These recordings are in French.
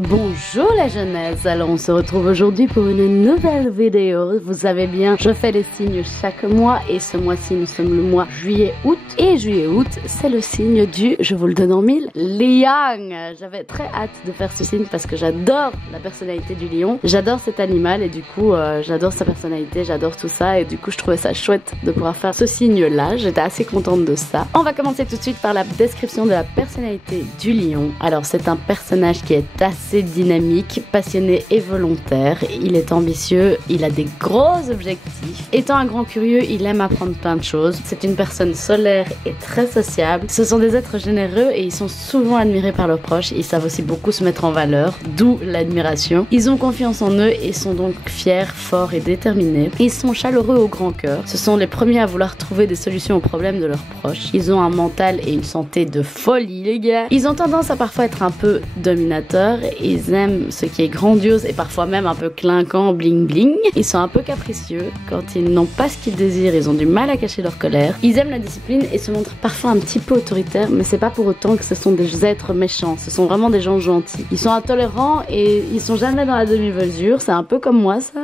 Bonjour la jeunesse, alors on se retrouve aujourd'hui pour une nouvelle vidéo. Vous savez bien, je fais les signes chaque mois et ce mois-ci nous sommes le mois juillet-août. Et juillet-août, c'est le signe du, je vous le donne en mille, lion. J'avais très hâte de faire ce signe parce que j'adore la personnalité du lion. J'adore cet animal et du coup j'adore sa personnalité, j'adore tout ça et du coup je trouvais ça chouette de pouvoir faire ce signe-là. J'étais assez contente de ça. On va commencer tout de suite par la description de la personnalité du lion. Alors c'est un personnage qui est assez dynamique, passionné et volontaire. Il est ambitieux, il a des gros objectifs. Étant un grand curieux, il aime apprendre plein de choses. C'est une personne solaire et très sociable. Ce sont des êtres généreux et ils sont souvent admirés par leurs proches. Ils savent aussi beaucoup se mettre en valeur, d'où l'admiration. Ils ont confiance en eux et sont donc fiers, forts et déterminés. Ils sont chaleureux au grand cœur. Ce sont les premiers à vouloir trouver des solutions aux problèmes de leurs proches. Ils ont un mental et une santé de folie, les gars. Ils ont tendance à parfois être un peu dominateurs. Ils aiment ce qui est grandiose et parfois même un peu clinquant, bling bling. Ils sont un peu capricieux. Quand ils n'ont pas ce qu'ils désirent, ils ont du mal à cacher leur colère. Ils aiment la discipline et se montrent parfois un petit peu autoritaires, mais c'est pas pour autant que ce sont des êtres méchants. Ce sont vraiment des gens gentils. Ils sont intolérants et ils sont jamais dans la demi-mesure. C'est un peu comme moi, ça.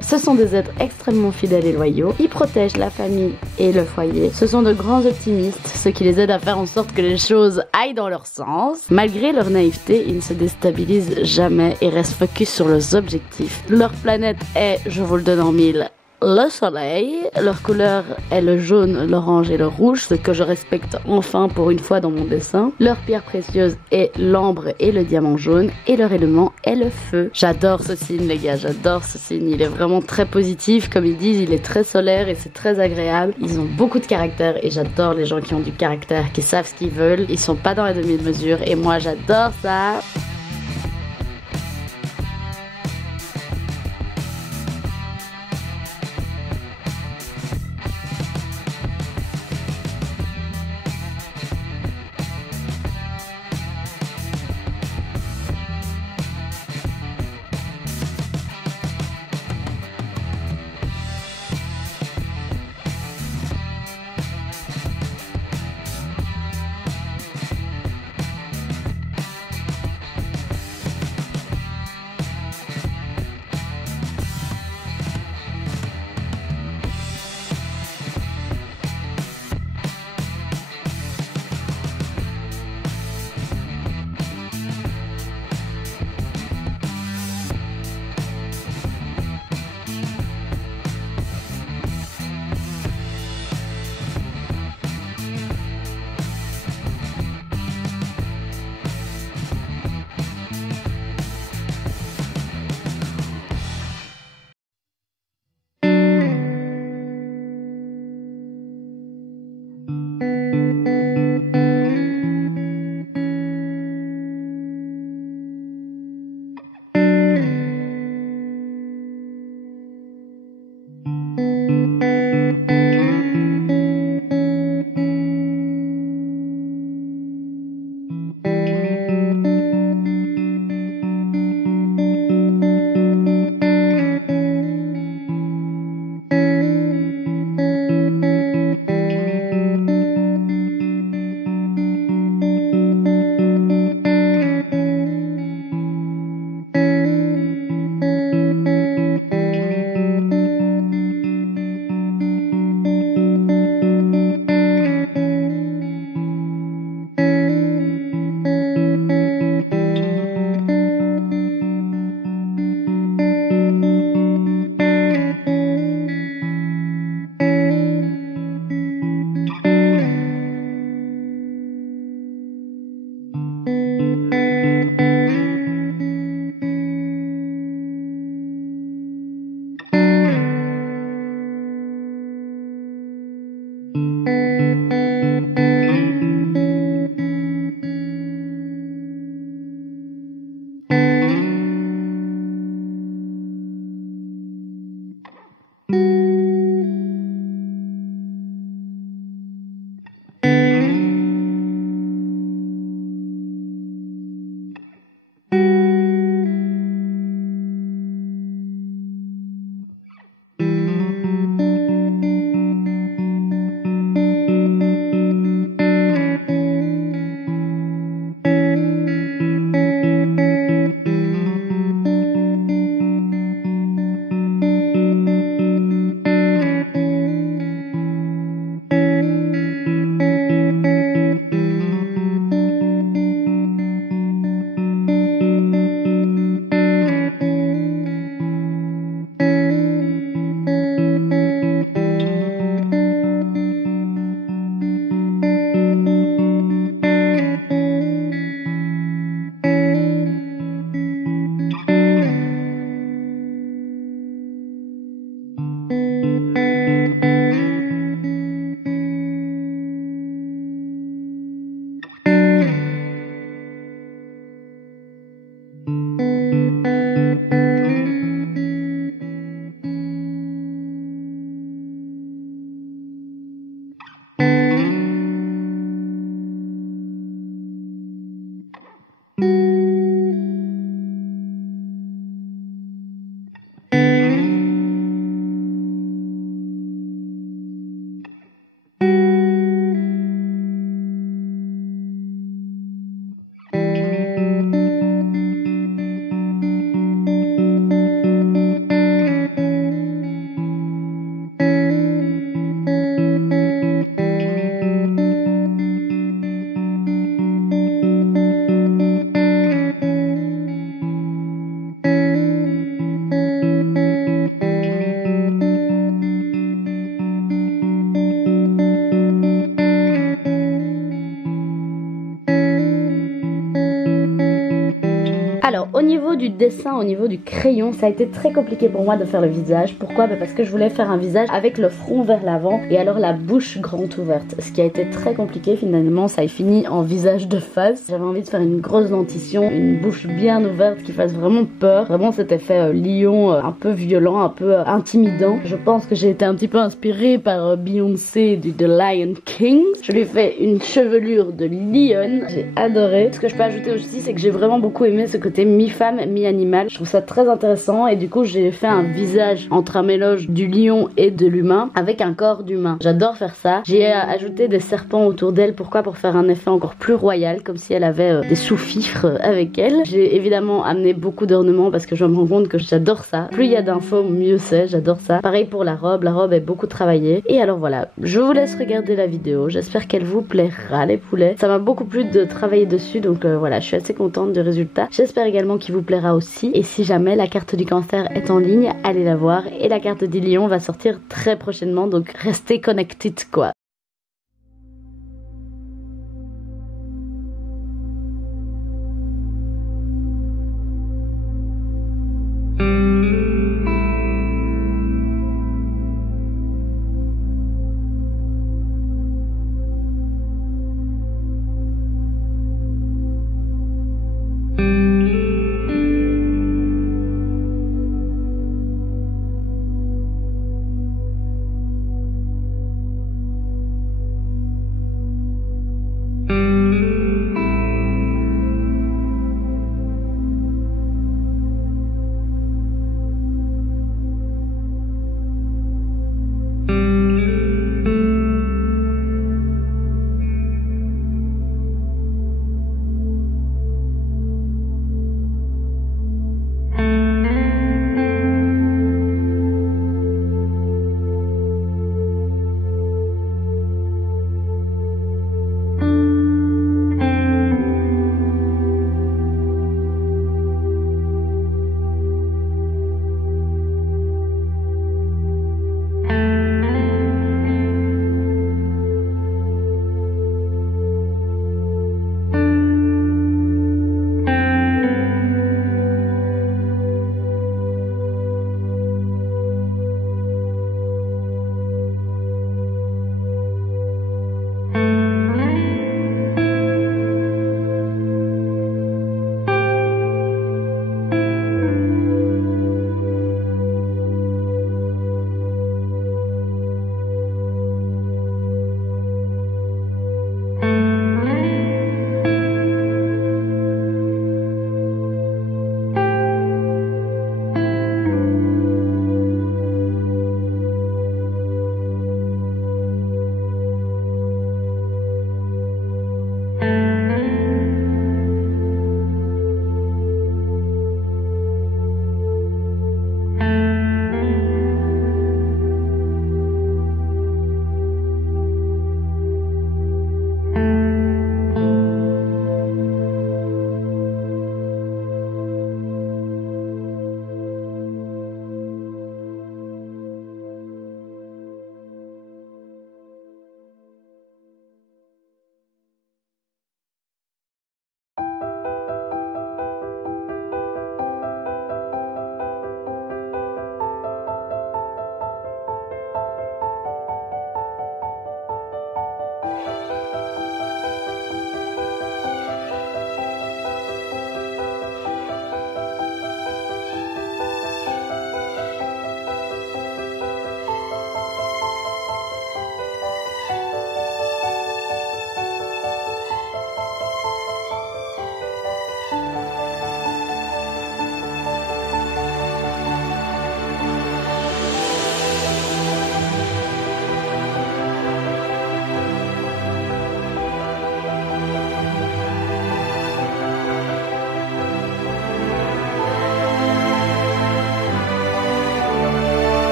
Ce sont des êtres extrêmement fidèles et loyaux. Ils protègent la famille et le foyer. Ce sont de grands optimistes, ce qui les aide à faire en sorte que les choses aillent dans leur sens. Malgré leur naïveté, ils ne se déstabilisent jamais et restent focus sur leurs objectifs. Leur planète est, je vous le donne en mille, le soleil. Leur couleur est le jaune, l'orange et le rouge, ce que je respecte enfin pour une fois dans mon dessin. Leur pierre précieuse est l'ambre et le diamant jaune et leur élément est le feu. J'adore ce signe les gars, j'adore ce signe. Il est vraiment très positif, comme ils disent, il est très solaire et c'est très agréable. Ils ont beaucoup de caractère et j'adore les gens qui ont du caractère, qui savent ce qu'ils veulent. Ils sont pas dans la demi-mesure et moi j'adore ça. au niveau du dessin, au niveau du crayon, ça a été très compliqué pour moi de faire le visage. Pourquoi? Parce que je voulais faire un visage avec le front vers l'avant et alors la bouche grande ouverte, ce qui a été très compliqué. Finalement ça a fini en visage de face. J'avais envie de faire une grosse dentition, une bouche bien ouverte qui fasse vraiment peur. Vraiment cet effet lion un peu violent, un peu intimidant. Je pense que j'ai été un petit peu inspirée par Beyoncé du The Lion King. Je lui ai fait une chevelure de lion, j'ai adoré. Ce que je peux ajouter aussi, c'est que j'ai vraiment beaucoup aimé ce côté mi-femme, mi-animal. Je trouve ça très intéressant et du coup j'ai fait un visage entre un mélange du lion et de l'humain avec un corps d'humain. J'adore faire ça. J'ai ajouté des serpents autour d'elle. Pourquoi? Pour faire un effet encore plus royal, comme si elle avait des sous-fifres avec elle. J'ai évidemment amené beaucoup d'ornements parce que je me rends compte que j'adore ça. Plus il y a d'infos, mieux c'est. J'adore ça. Pareil pour la robe est beaucoup travaillée. Et alors voilà, je vous laisse regarder la vidéo. J'espère qu'elle vous plaira, les poulets. Ça m'a beaucoup plu de travailler dessus, donc voilà, je suis assez contente du résultat. J'espère également qu'il vous plaira aussi. Et si jamais la carte du cancer est en ligne, allez la voir. Et la carte des lions va sortir très prochainement, donc restez connected quoi.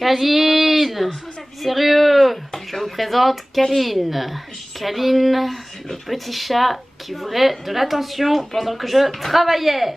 Kaline, sérieux, je vous présente Kaline. Kaline, le petit chat qui voulait de l'attention pendant que je travaillais.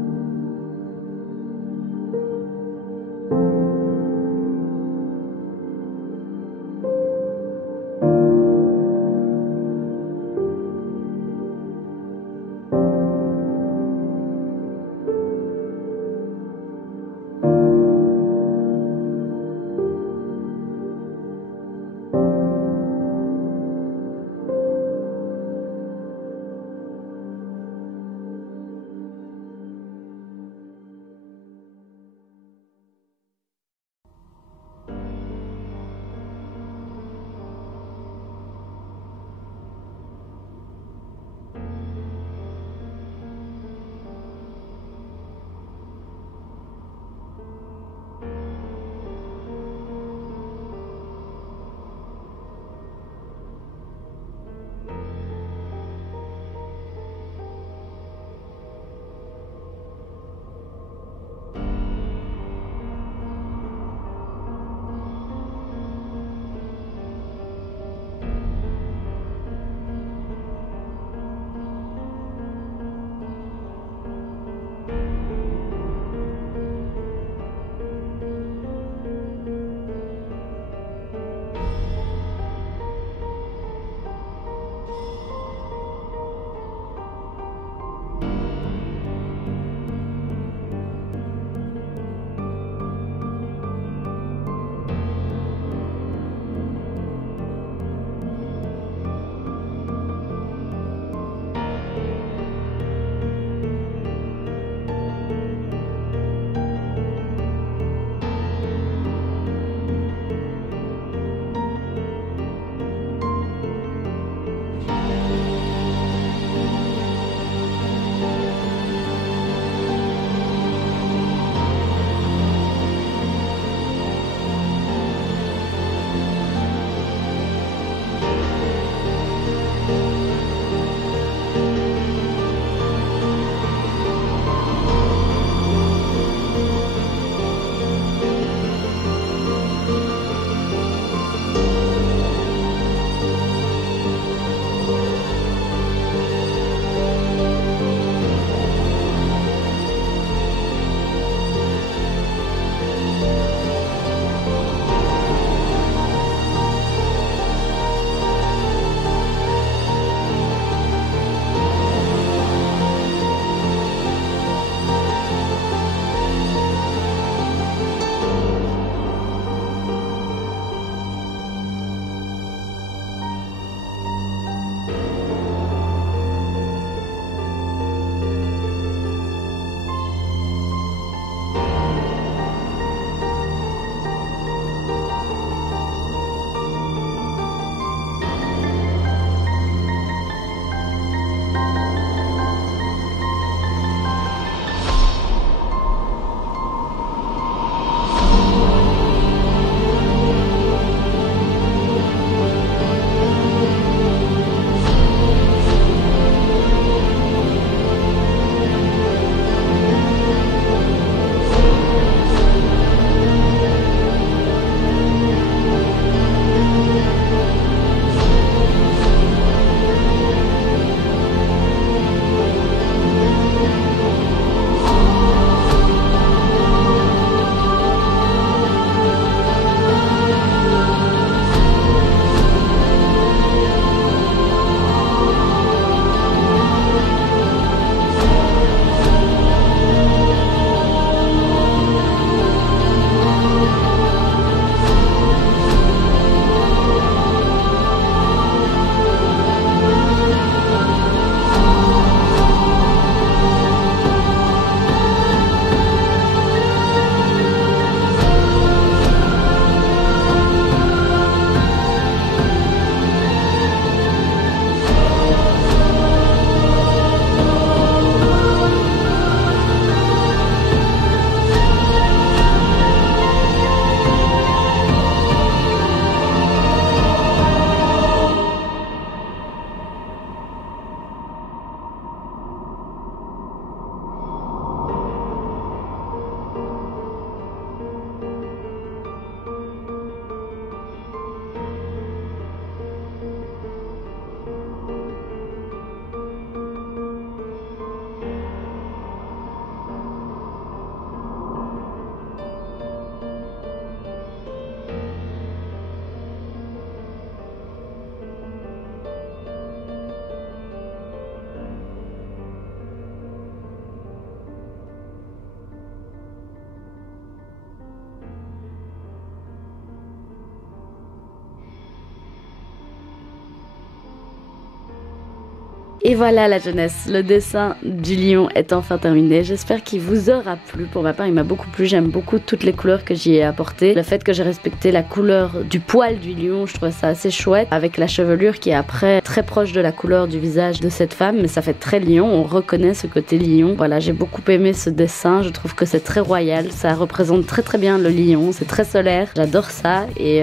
Et voilà la jeunesse, le dessin du lion est enfin terminé. J'espère qu'il vous aura plu. Pour ma part, il m'a beaucoup plu. J'aime beaucoup toutes les couleurs que j'y ai apportées. Le fait que j'ai respecté la couleur du poil du lion, je trouvais ça assez chouette. Avec la chevelure qui est après très proche de la couleur du visage de cette femme, mais ça fait très lion. On reconnaît ce côté lion. Voilà, j'ai beaucoup aimé ce dessin. Je trouve que c'est très royal. Ça représente très très bien le lion. C'est très solaire. J'adore ça. Et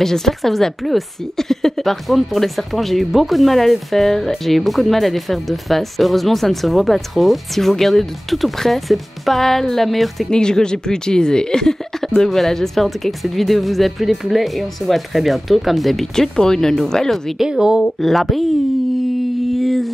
j'espère que ça vous a plu aussi. Par contre, pour les serpents, j'ai eu beaucoup de mal à les faire. J'ai eu beaucoup de mal à les faire de face. Heureusement, ça ne se voit pas trop. Si vous regardez de tout près, c'est pas la meilleure technique que j'ai pu utiliser. Donc voilà, j'espère en tout cas que cette vidéo vous a plu les poulets. Et on se voit très bientôt, comme d'habitude, pour une nouvelle vidéo. La bise!